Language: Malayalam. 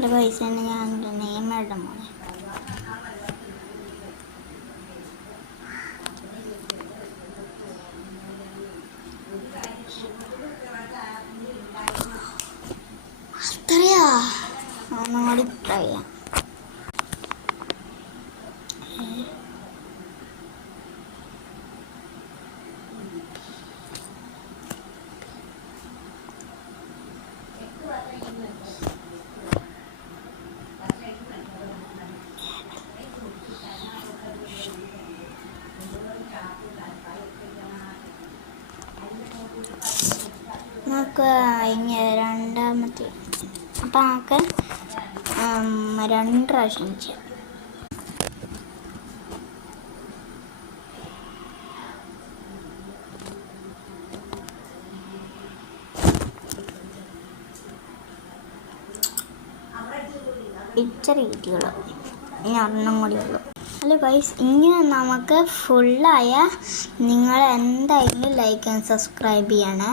എൻ്റെ പൈസ തന്നെ ഞാൻ എൻ്റെ നെയിം ഇടാൻ പോണേ. അത്രയാ ഒന്നും കൂടി ട്രൈ ചെയ്യാം. നമുക്ക് ഇനി രണ്ടാമത്തെ അപ്പം നമുക്ക് 2 പ്രാവശ്യം ചെയ്യാം. ഇച്ചിരി കിട്ടിയുള്ളൂ, ഇനി 1 കൂടി ഉള്ളൂ. ഹലോ ഗൈസ്, ഇങ്ങനെ നമുക്ക് ഫുള്ളായ നിങ്ങൾ എന്തായാലും ലൈക്ക് ആൻഡ് സബ്സ്ക്രൈബ് ചെയ്യണേ.